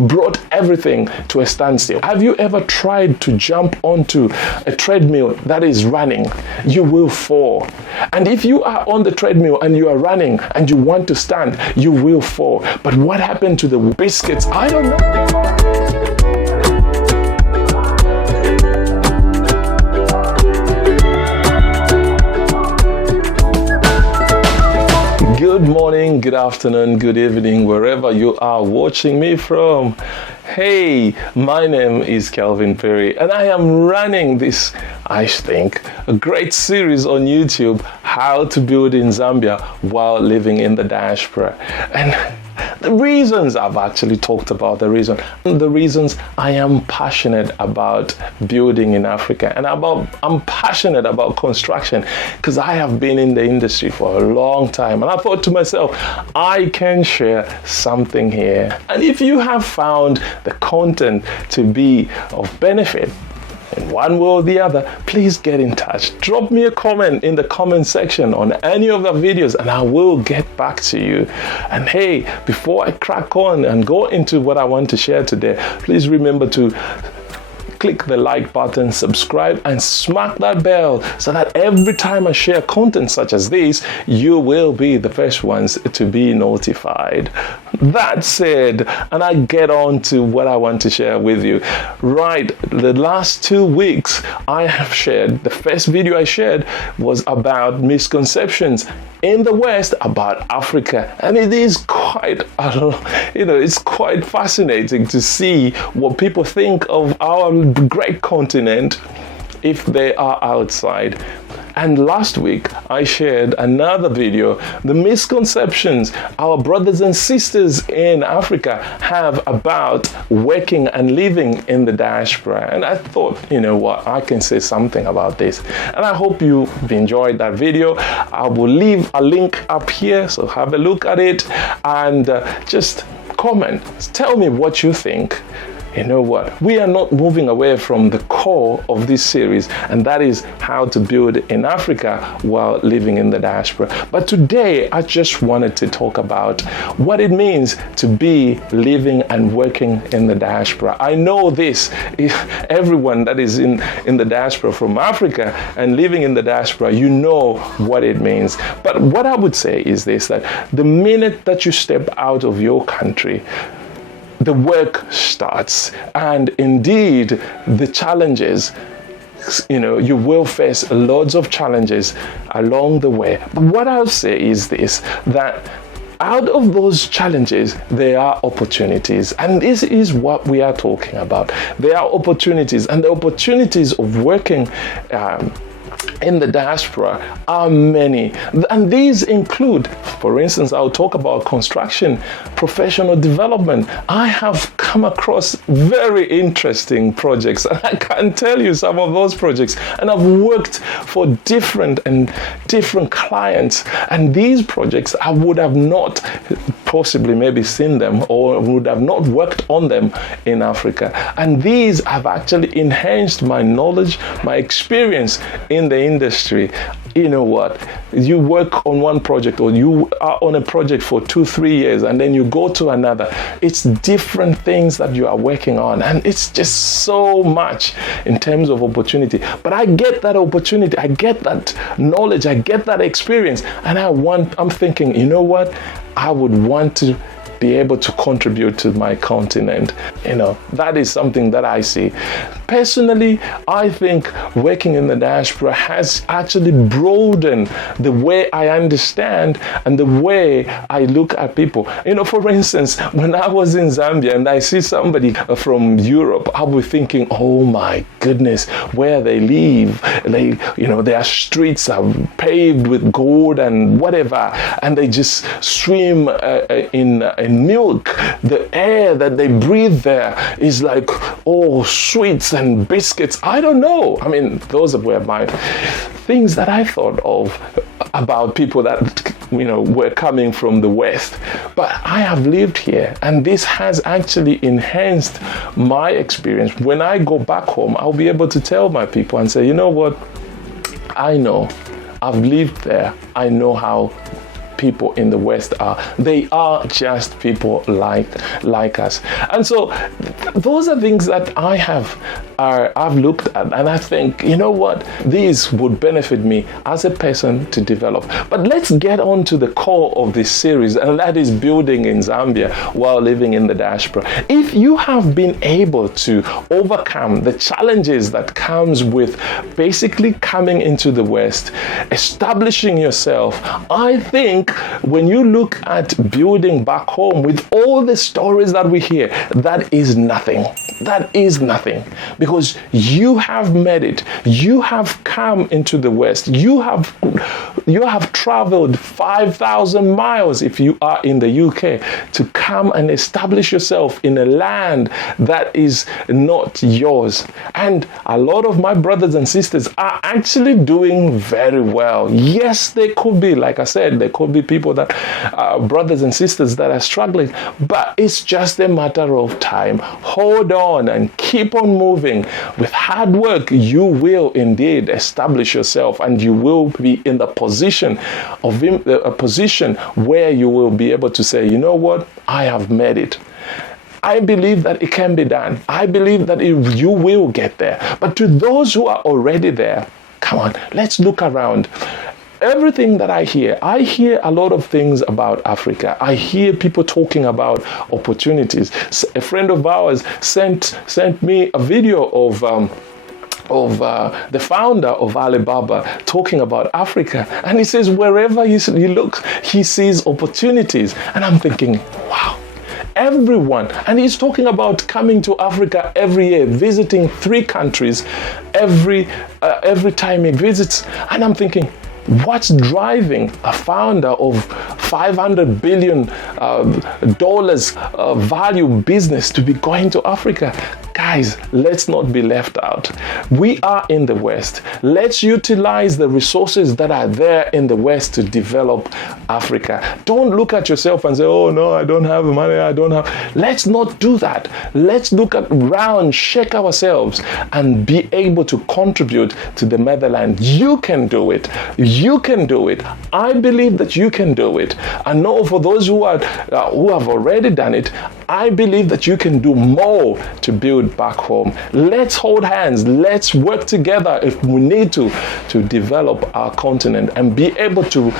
brought everything to a standstill. Have you ever tried to jump onto a treadmill that is running? You will fall. And if you are on the treadmill and you are running and you want to stand, you will fall. But what happened to the biscuits? I don't know. Good morning, good afternoon, good evening, wherever you are watching me from. Hey, my name is Kelvin Perry, and I am running this, I think, a great series on YouTube, How to Build in Zambia While Living in the Diaspora. And the reasons I've actually talked about, the reasons I am passionate about building in Africa, and I'm passionate about construction because I have been in the industry for a long time, and I thought to myself, I can share something here. And if you have found the content to be of benefit in one way or the other, please get in touch. Drop me a comment in the comment section on any of the videos and I will get back to you. And hey, before I crack on and go into what I want to share today, please remember to click the like button, subscribe, and smack that bell so that every time I share content such as this, you will be the first ones to be notified. That said, and I get on to what I want to share with you. Right, the last 2 weeks I have shared, the first video I shared was about misconceptions in the West about Africa, and it is quite, it's quite fascinating to see what people think of our great continent if they are outside. And last week I shared another video, the misconceptions our brothers and sisters in Africa have about working and living in the diaspora. And I thought, you know what, I can say something about this. And I hope you enjoyed that video. I will leave a link up here, so have a look at it and just comment. Tell me what you think. You know what? We are not moving away from the core of this series, and that is how to build in Africa while living in the diaspora. But today, I just wanted to talk about what it means to be living and working in the diaspora. I know this, if everyone that is in the diaspora from Africa and living in the diaspora, you know what it means. But what I would say is this, that the minute that you step out of your country, the work starts, and indeed the challenges, you will face loads of challenges along the way. But what I'll say is this, that out of those challenges, there are opportunities. And this is what we are talking about. There are opportunities, and the opportunities of working in the diaspora are many, and these include, for instance, I'll talk about construction, professional development. I have come across very interesting projects, and I can tell you some of those projects, and I've worked for different clients, and these projects I would have not possibly maybe seen them or would have not worked on them in Africa. And these have actually enhanced my knowledge, my experience in the industry. You know what? You work on one project, or you are on a project for 2-3 years, and then you go to another. It's different things that you are working on, and it's just so much in terms of opportunity. But I get that opportunity, I get that knowledge, I get that experience, and I'm thinking, you know what? I would want to be able to contribute to my continent. That is something that I see. Personally, I think working in the diaspora has actually broadened the way I understand and the way I look at people. For instance, when I was in Zambia and I see somebody from Europe, I'll be thinking, oh my goodness, where they live, their streets are paved with gold and whatever, and they just swim in milk. The air that they breathe there is like, sweets and biscuits. I don't know. I mean, those were my things that I thought of about people that were coming from the West. But I have lived here, and this has actually enhanced my experience. When I go back home, I'll be able to tell my people and say, you know what? I know. I've lived there. I know how people in the West are. They are just people like us. And so those are things that I've looked at, and I think, you know what, these would benefit me as a person to develop. But let's get on to the core of this series, and that is building in Zambia while living in the diaspora. If you have been able to overcome the challenges that comes with basically coming into the West, establishing yourself, I think when you look at building back home with all the stories that we hear, that is nothing. That is nothing, because you have made it. You have come into the West. You have traveled 5,000 miles if you are in the UK to come and establish yourself in a land that is not yours. And a lot of my brothers and sisters are actually doing very well. Yes, they could be, like I said, there could be people that brothers and sisters that are struggling, but it's just a matter of time. Hold on and keep on moving. With hard work, you will indeed establish yourself, and you will be in the position where you will be able to say, you know what, I have made it. I believe that it can be done. I believe that you will get there. But to those who are already there, come on, let's look around. Everything that I hear a lot of things about Africa. I hear people talking about opportunities. A friend of ours sent me a video of the founder of Alibaba talking about Africa, and he says wherever he looks, he sees opportunities. And I'm thinking, wow. Everyone, and he's talking about coming to Africa every year, visiting 3 countries every time he visits. And I'm thinking, what's driving a founder of $500 billion value business to be going to Africa? Guys, let's not be left out. We are in the West. Let's utilize the resources that are there in the West to develop Africa. Don't look at yourself and say, oh no, I don't have the money, I don't have. Let's not do that. Let's look around, shake ourselves, and be able to contribute to the motherland. You can do it. You can do it. I believe that you can do it. I know for those who have already done it, I believe that you can do more to build back home. Let's hold hands. Let's work together if we need to develop our continent and be able to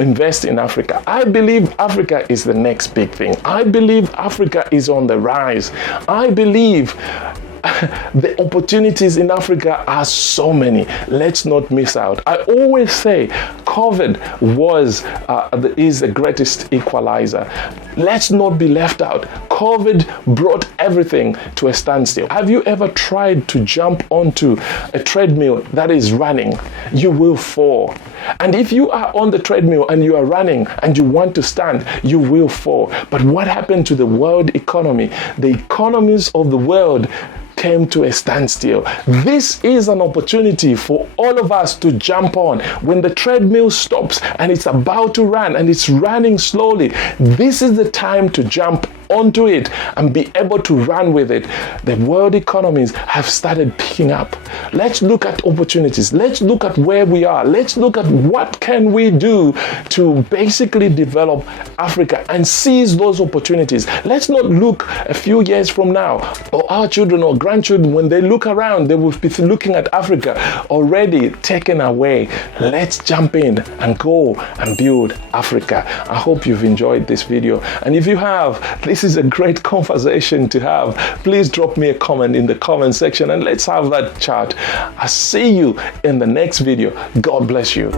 invest in Africa. I believe Africa is the next big thing. I believe Africa is on the rise. I believe the opportunities in Africa are so many. Let's not miss out. I always say COVID is the greatest equalizer. Let's not be left out. COVID brought everything to a standstill. Have you ever tried to jump onto a treadmill that is running? You will fall. And if you are on the treadmill and you are running and you want to stand, you will fall. But what happened to the world economy? The economies of the world came to a standstill. This is an opportunity for all of us to jump on. When the treadmill stops and it's about to run and it's running slowly, this is the time to jump onto it and be able to run with it. The world economies have started picking up. Let's look at opportunities. Let's look at where we are. Let's look at what can we do to basically develop Africa and seize those opportunities. Let's not look a few years from now, or our children or grandchildren, when they look around, they will be looking at Africa already taken away. Let's jump in and go and build Africa. I hope you've enjoyed this video. And if you have, this is a great conversation to have. Please drop me a comment in the comment section and let's have that chat. I'll see you in the next video. God bless you.